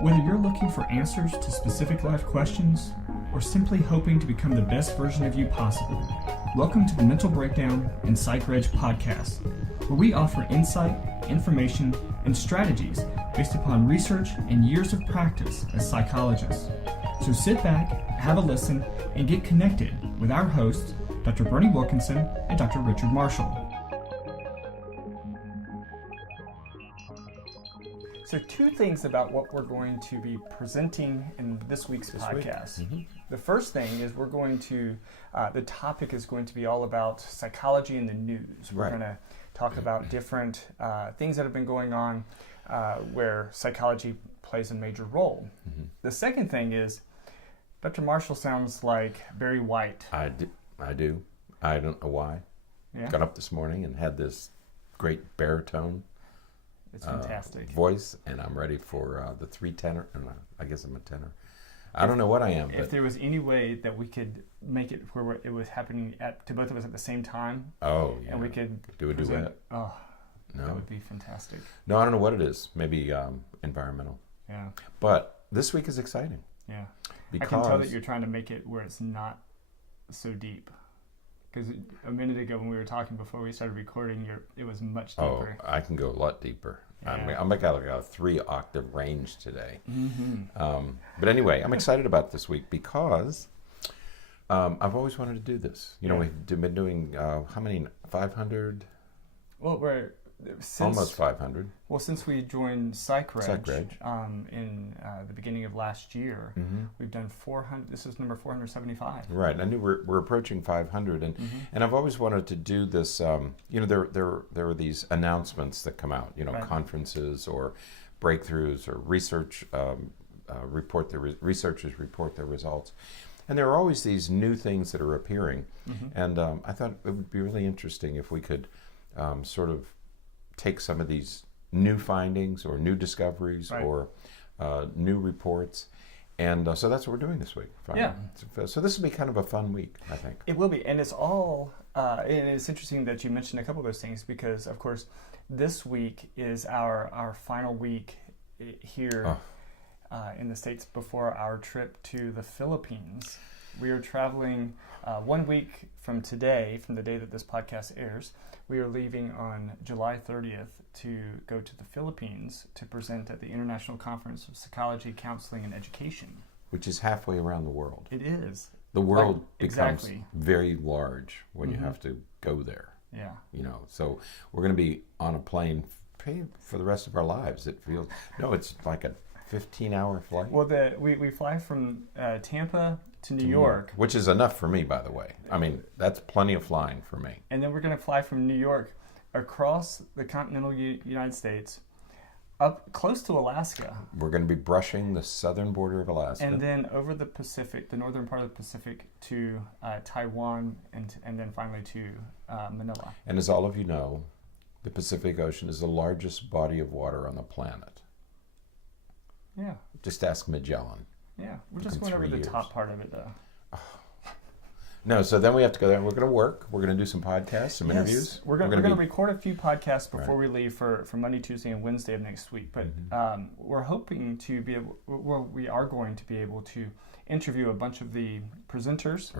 Whether you're looking for answers to specific life questions or simply hoping to become the best version of you possible, welcome to the Mental Breakdown and Psychreg podcast, where we offer insight, information, and strategies based upon research and years of practice as psychologists. So sit back, have a listen, and get connected with our hosts, Dr. Berney Wilkinson and Dr. Richard Marshall. So two things about what we're going to be presenting in this week's podcast. The first thing is we're going to, the topic is going to be all about psychology in the news. We're going to talk about different things that have been going on where psychology plays a major role. The second thing is Dr. Marshall sounds like Barry White. I do. I don't know why. Yeah. Got up this morning and had this great baritone. It's fantastic. Voice, and I'm ready for the three tenor. I guess I'm a tenor. I don't know what I am. If there was any way that we could make it where it was happening to both of us at the same time, and we could do a duet. Oh, no, that would be fantastic. No, I don't know what it is. Maybe environmental. Yeah. But this week is exciting. Yeah. Because I can tell that you're trying to make it where it's not so deep. Because a minute ago when we were talking before we started recording, it was much deeper. Oh, I can go a lot deeper. Yeah. I'm like a 3-octave range today. But anyway, I'm excited about this week because I've always wanted to do this. You know, we've been doing, how many, 500? Well, almost 500. Well, since we joined Psychreg. In the beginning of last year, we've done 400. This is number 475. Right. I knew we're approaching 500, and I've always wanted to do this. You know, there are these announcements that come out. You know, conferences or breakthroughs or research researchers report their results, and there are always these new things that are appearing. And I thought it would be really interesting if we could sort of take some of these new findings or new discoveries or new reports. And so that's what we're doing this week. Yeah. So this will be kind of a fun week, I think. It will be. And it's all, and it's interesting that you mentioned a couple of those things because, of course, this week is our final week here in the States before our trip to the Philippines. We are traveling 1 week from today, from the day that this podcast airs. We are leaving on July 30th to go to the Philippines to present at the International Conference of Psychology, Counseling, and Education. Which is halfway around the world. It is. The world becomes very large when you have to go there. Yeah. You know, so we're going to be on a plane for the rest of our lives. It feels, it's like a 15-hour flight. Well, we fly from Tampa to New York. Which is enough for me, by the way. I mean, that's plenty of flying for me. And then we're going to fly from New York across the continental United States, up close to Alaska. We're going to be brushing the southern border of Alaska. And then over the Pacific, the northern part of the Pacific, to Taiwan, and then finally to Manila. And as all of you know, the Pacific Ocean is the largest body of water on the planet. Yeah. Just ask Magellan. Yeah, we're just going over the top part of it, though. No, so then we have to go there. We're going to work. We're going to do some podcasts, some interviews. We're going to record a few podcasts before we leave for Monday, Tuesday, and Wednesday of next week. But we're hoping to be able. Well, we are going to be able to interview a bunch of the presenters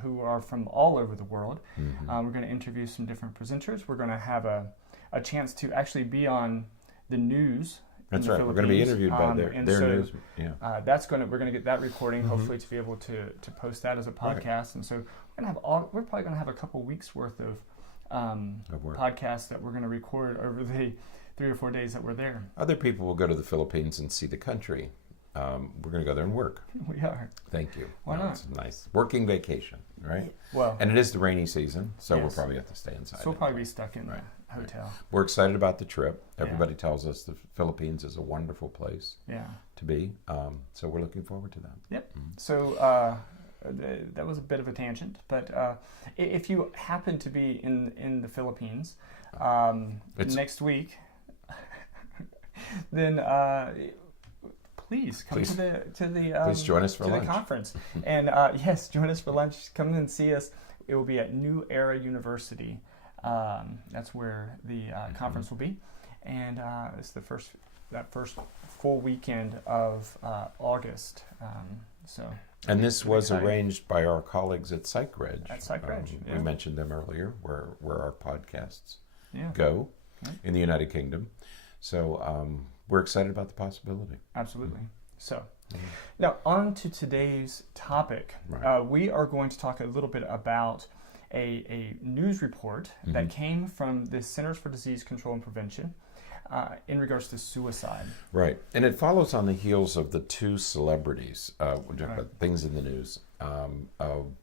who are from all over the world. We're going to interview some different presenters. We're going to have a chance to actually be on the news. That's right. We're going to be interviewed by their news. Yeah. We're going to get that recording, hopefully, to be able to post that as a podcast. And so we're probably going to have a couple weeks worth of podcasts that we're going to record over the 3 or 4 days that we're there. Other people will go to the Philippines and see the country. We're going to go there and work. We are. Thank you. Why not? It's a nice working vacation, right? Well, and it is the rainy season, so we'll probably have to stay inside. So we'll probably be stuck in the hotel. We're excited about the trip. Everybody tells us the Philippines is a wonderful place to be. So we're looking forward to that. Yep. So that was a bit of a tangent, but if you happen to be in the Philippines next week, then please come to the please join us for lunch. The conference. And yes, join us for lunch. Come and see us. It will be at New Era University. That's where the conference will be, and it's the first that first full weekend of August. And this was arranged by our colleagues at Psychreg. At Psychreg, We mentioned them earlier, where our podcasts yeah. go in the United Kingdom. So we're excited about the possibility. Absolutely. So now on to today's topic. Right. We are going to talk a little bit about a news report that came from the Centers for Disease Control and Prevention in regards to suicide. Right. And it follows on the heels of the two celebrities, things in the news.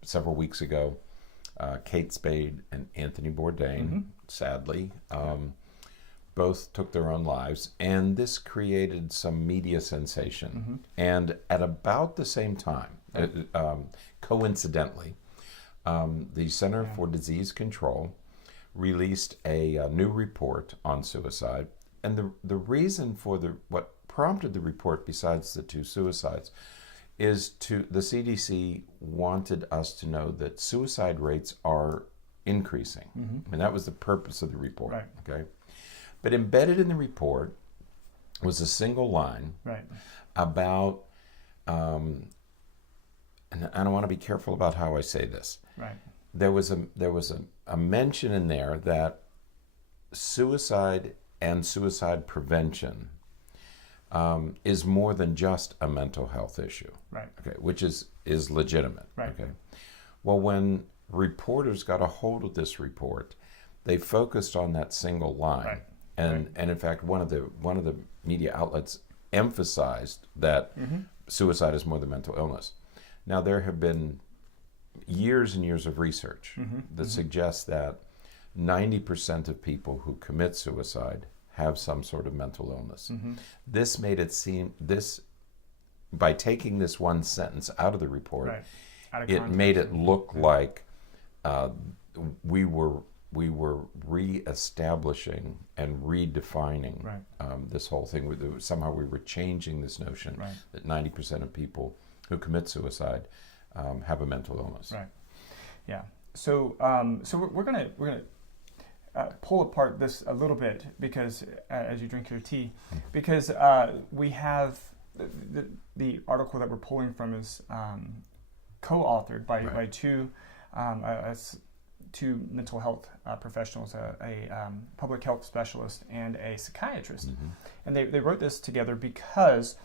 Several weeks ago, Kate Spade and Anthony Bourdain, sadly, both took their own lives. And this created some media sensation. And at about the same time, coincidentally, the Center for Disease Control released a new report on suicide. And the reason for what prompted the report, besides the two suicides, is the CDC wanted us to know that suicide rates are increasing. And that was the purpose of the report. Right. Okay, but embedded in the report was a single line about, and I want to be careful about how I say this. Right. There was a mention in there that suicide and suicide prevention is more than just a mental health issue. Right. Okay, which is legitimate. Right. Okay. Well, when reporters got a hold of this report, they focused on that single line. Right. And in fact, one of the media outlets emphasized that suicide is more than mental illness. Now, there have been years and years of research that suggests that 90% of people who commit suicide have some sort of mental illness. This made it seem, by taking this one sentence out of the report, it made it look like we were re-establishing and redefining this whole thing. Somehow we were changing this notion that 90% of people who commit suicide have a mental illness. Right. Yeah. So we're gonna pull apart this a little bit because as you drink your tea, because we have the article that we're pulling from is co-authored by two mental health professionals, a public health specialist and a psychiatrist, and they wrote this together because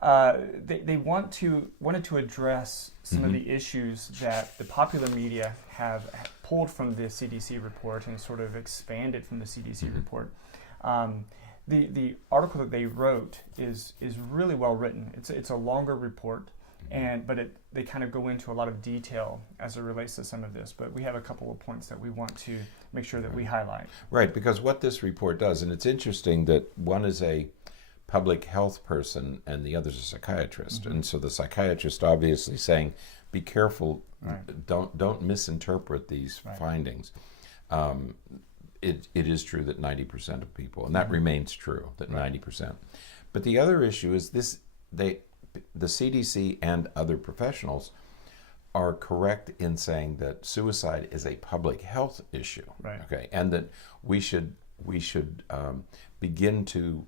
they wanted to address some of the issues that the popular media have pulled from the CDC report and sort of expanded from the CDC report. The article that they wrote is really well written. It's a longer report, but they kind of go into a lot of detail as it relates to some of this. But we have a couple of points that we want to make sure that we highlight. Right, because what this report does, and it's interesting that one is a public health person and the other is a psychiatrist, and so the psychiatrist obviously saying, "Be careful, don't misinterpret these findings." It is true that 90% of people, and that remains true, that 90%. But the other issue is this: the CDC and other professionals are correct in saying that suicide is a public health issue, okay, and that we should begin to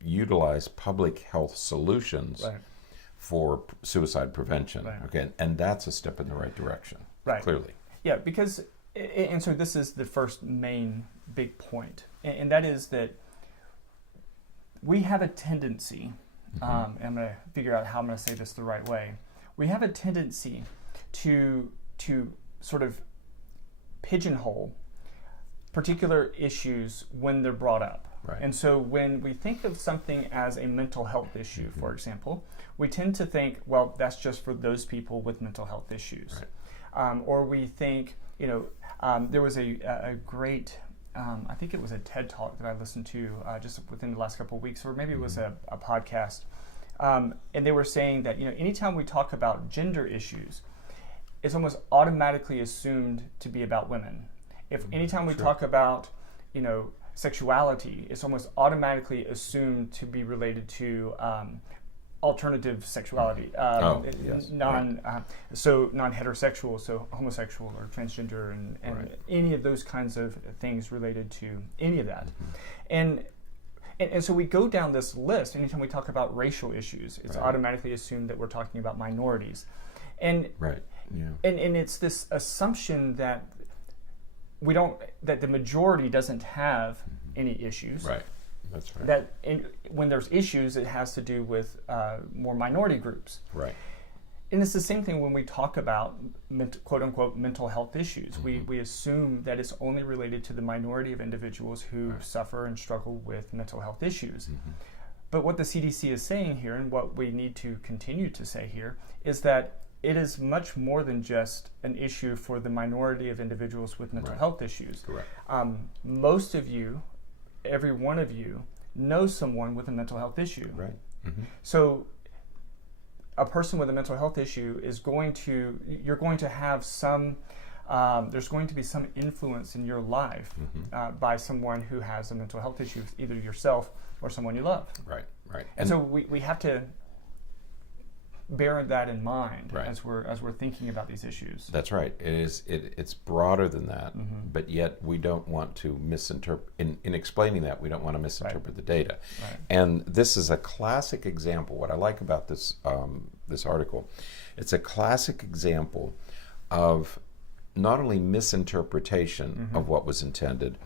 utilize public health solutions for suicide prevention, okay, and that's a step in the right direction, clearly. Yeah, because, and so this is the first main big point, and that is that we have a tendency, and I'm going to figure out how I'm going to say this the right way, we have a tendency to sort of pigeonhole particular issues when they're brought up. And so when we think of something as a mental health issue, for example, we tend to think, well, that's just for those people with mental health issues. Or we think, there was a great, I think it was a TED Talk that I listened to just within the last couple of weeks, or maybe it was a podcast. And they were saying that, anytime we talk about gender issues, it's almost automatically assumed to be about women. If anytime we talk about, sexuality, it's almost automatically assumed to be related to alternative sexuality, so non-heterosexual, so homosexual or transgender, and any of those kinds of things related to any of that. And And so we go down this list. Anytime we talk about racial issues, it's Right. automatically assumed that we're talking about minorities. And Right. Yeah. and it's this assumption that that the majority doesn't have any issues. Right. That's right. That when there's issues, it has to do with more minority groups. Right. And it's the same thing when we talk about quote unquote mental health issues. We assume that it's only related to the minority of individuals who suffer and struggle with mental health issues. But what the CDC is saying here, and what we need to continue to say here, is that it is much more than just an issue for the minority of individuals with mental health issues. Correct. Most of you, every one of you, knows someone with a mental health issue. Right. So a person with a mental health issue you're going to have some, there's going to be some influence in your life by someone who has a mental health issue, either yourself or someone you love. Right. Right. And so we have to bear that in mind Right. as we're thinking about these issues. That's right. It's broader than that, but yet we don't want to misinterpret. In explaining that, we don't want to misinterpret the data. Right. And this is a classic example. What I like about this this article, it's a classic example of not only misinterpretation of what was intended,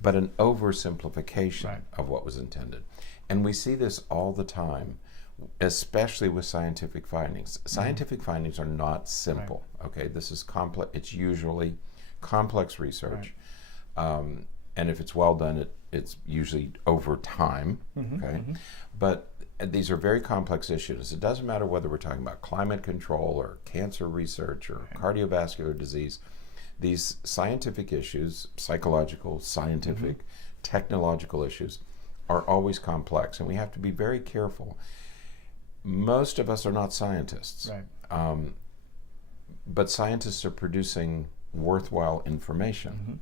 but an oversimplification of what was intended. And we see this all the time, especially with scientific findings. Scientific findings are not simple. Okay, this is complex. It's usually complex research, and if it's well done, it's usually over time. Okay, but these are very complex issues. It doesn't matter whether we're talking about climate control or cancer research or cardiovascular disease. These scientific issues, psychological, scientific, technological issues, are always complex, and we have to be very careful. Most of us are not scientists, but scientists are producing worthwhile information.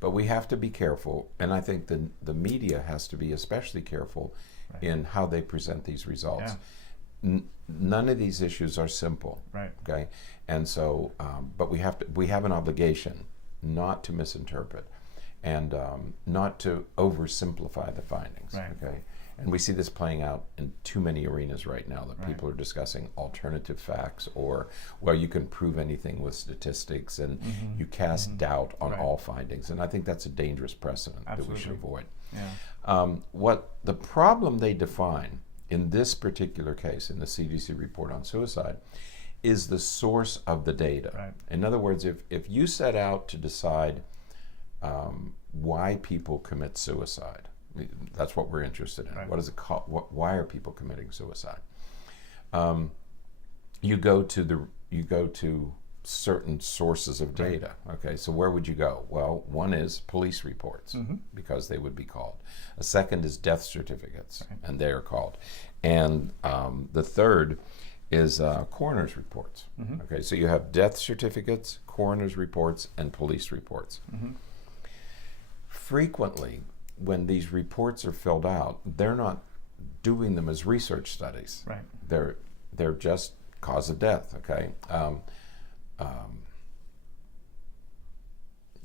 But we have to be careful, and I think the media has to be especially careful in how they present these results. None of these issues are simple, okay? And so, but we have an obligation not to misinterpret and not to oversimplify the findings, okay? And we see this playing out in too many arenas right now, that people are discussing alternative facts, or, well, you can prove anything with statistics, and you cast doubt on all findings. And I think that's a dangerous precedent that we should avoid. What the problem they define in this particular case, in the CDC report on suicide, is the source of the data. In other words, if you set out to decide why people commit suicide, that's what we're interested in. What is it called? Why are people committing suicide? You go to certain sources of data. Okay, so where would you go? Well, one is police reports, because they would be called. A second is death certificates, and they are called. And the third is coroner's reports. Okay, so you have death certificates, coroner's reports, and police reports. Frequently, when these reports are filled out, they're not doing them as research studies. They're just cause of death. Okay,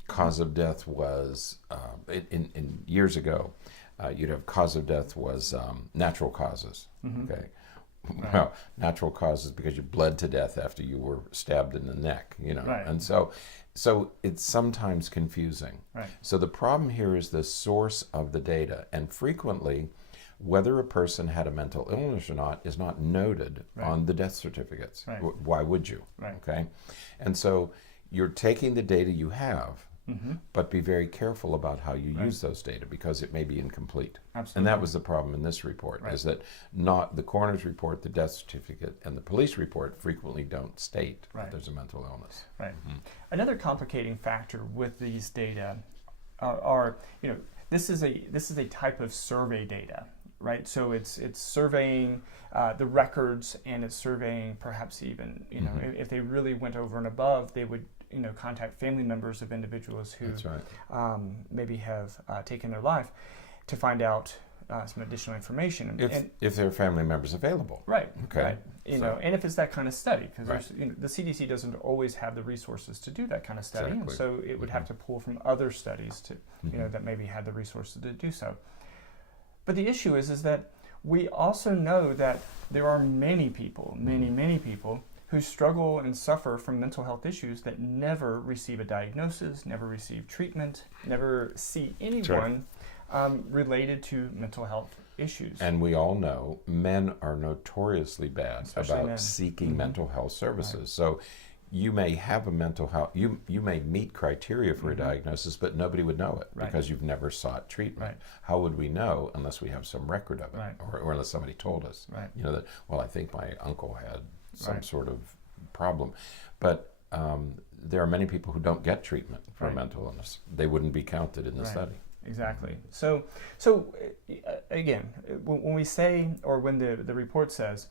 cause of death was in years ago. You'd have cause of death was natural causes. Okay, well, natural causes because you bled to death after you were stabbed in the neck. You know, and so it's sometimes confusing. So the problem here is the source of the data, and frequently, whether a person had a mental illness or not is not noted on the death certificates. Why would you? Okay, and so you're taking the data you have, but be very careful about how you use those data, because it may be incomplete. And that was the problem in this report, is that not the coroner's report, the death certificate, and the police report frequently don't state that there's a mental illness. Another complicating factor with these data are, this is a type of survey data. So it's surveying the records, and it's surveying perhaps even, if they really went over and above, they would contact family members of individuals who maybe have taken their life to find out some additional information. If there are family members available. Okay. And if it's that kind of study, because the CDC doesn't always have the resources to do that kind of study, and so it would have to pull from other studies to, that maybe had the resources to do so. But the issue is that we also know that there are many people, many people, who struggle and suffer from mental health issues that never receive a diagnosis, never receive treatment, never see anyone related to mental health issues. And we all know men are notoriously bad Especially about men. seeking mental health services. Right. So you may have a mental health, you may meet criteria for a diagnosis, but nobody would know it because you've never sought treatment. Right. How would we know unless we have some record of it, Right. or unless somebody told us? Right. You know that. Well, I think my uncle had some Right. sort of problem, but there are many people who don't get treatment for Right. mental illness. They wouldn't be counted in the Right. study. Exactly. So again, when we say, or when the report says,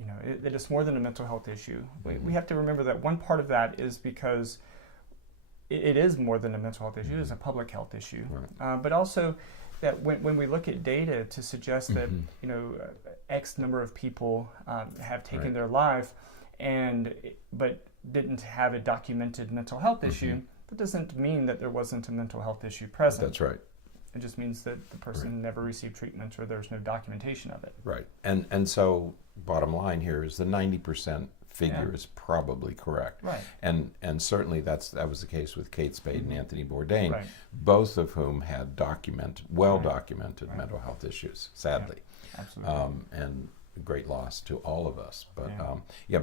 you know, that it's more than a mental health issue, we have to remember that one part of that is because it is more than a mental health issue. It is a public health issue. Right. But also that when we look at data to suggest that, you know, X number of people have taken their life, but didn't have a documented mental health issue, that doesn't mean that there wasn't a mental health issue present. That's right. It just means that the person never received treatment or there's no documentation of it. Right. And so bottom line here is the 90% figure is probably correct. Right. And certainly that was the case with Kate Spade and Anthony Bourdain, Right. both of whom had well-documented mental health issues, sadly. Yeah, absolutely. And great loss to all of us. But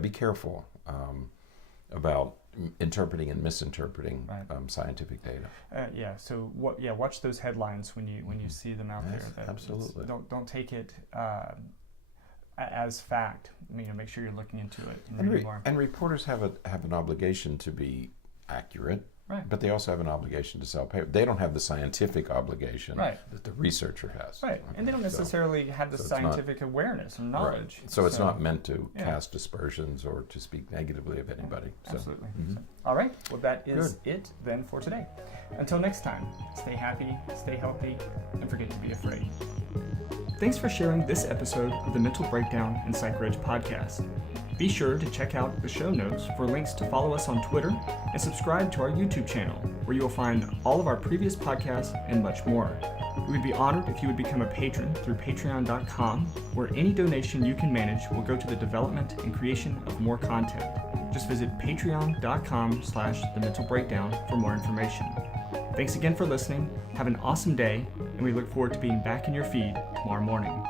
be careful about interpreting and misinterpreting scientific data. So watch those headlines when you see them out there. Absolutely. Don't take it as fact. You know, make sure you're looking into it and reading more. And reporters have an obligation to be accurate. Right. But they also have an obligation to sell paper. They don't have the scientific obligation that the researcher has. Right. And they don't necessarily have the scientific awareness and knowledge. Right. So it's not meant to cast aspersions or to speak negatively of anybody. Absolutely. All right. Well, that is it then for today. Until next time, stay happy, stay healthy, and forget to be afraid. Thanks for sharing this episode of the Mental Breakdown and Psychreg podcast. Be sure to check out the show notes for links to follow us on Twitter and subscribe to our YouTube channel, where you will find all of our previous podcasts and much more. We would be honored if you would become a patron through patreon.com, where any donation you can manage will go to the development and creation of more content. Just visit patreon.com/thementalbreakdown for more information. Thanks again for listening. Have an awesome day, and we look forward to being back in your feed tomorrow morning.